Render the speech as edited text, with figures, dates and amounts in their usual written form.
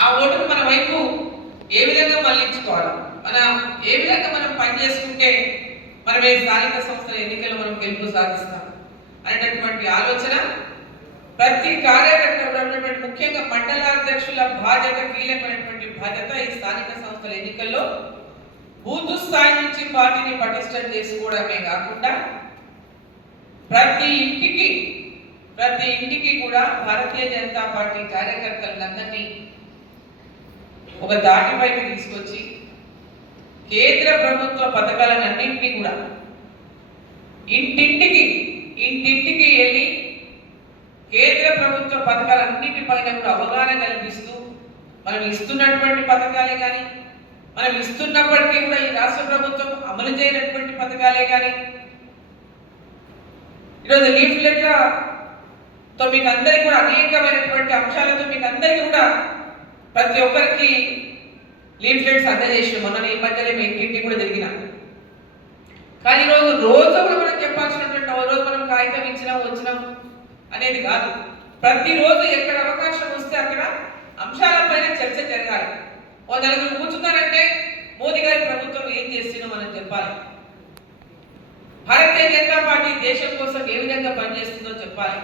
ఆ ఓటును మన వైపు ఏ విధంగా మళ్లించుకోవాలి, ఏ విధంగా మనం పనిచేసుకుంటే మనం ఈ స్థానిక సంస్థల ఎన్నికల్లో మనం గెలుపు సాధిస్తాం అనేటటువంటి ఆలోచన ప్రతి కార్యకర్త ఉన్నటువంటి, ముఖ్యంగా మండలాధ్యక్షుల బాధ్యత, కీలకమైనటువంటి బాధ్యత ఈ స్థానిక సంస్థల ఎన్నికల్లో బూత్ స్థాయి నుంచి పార్టీని పటిష్టం చేసుకోవడమే కాకుండా ప్రతి ఇంటికి కూడా భారతీయ జనతా పార్టీ కార్యకర్తలందరినీ ఒక దాటిపైకి తీసుకొచ్చి కేంద్ర ప్రభుత్వ పథకాలన్నింటినీ కూడా ఇంటింటికి వెళ్ళి కేంద్ర ప్రభుత్వ పథకాలన్నింటిపైన కూడా అవగాహన కల్పిస్తూ మనం ఇస్తున్నటువంటి పథకాలే కానీ, మనం ఇస్తున్నప్పటికీ కూడా ఈ రాష్ట్ర ప్రభుత్వం అమలు చేయనటువంటి పథకాలే కానీ, ఈరోజు లీఫ్లెట్లతో మీకు అందరికీ కూడా అనేకమైనటువంటి అంశాలతో మీకు అందరికీ కూడా ప్రతి ఒక్కరికి లీఫ్లెట్స్ అందజేసిన మొన్న ఈ మధ్యలో మీ ఇంటింటికి కూడా తిరిగిన. కానీ ఈరోజు రోజు కూడా మనం చెప్పాల్సినటువంటి రోజు మనం కాగితం వచ్చినాం అనేది కాదు. ప్రతిరోజు ఎక్కడ అవకాశం వస్తే అక్కడ అంశాలపైన చర్చ జరగాలి. ఓ నలుగురు కూర్చున్నారంటే మోదీ గారి ప్రభుత్వం ఏం చేస్తుందో మనం చెప్పాలి. భారతీయ జనతా పార్టీ దేశం కోసం ఏ విధంగా పనిచేస్తుందో చెప్పాలి.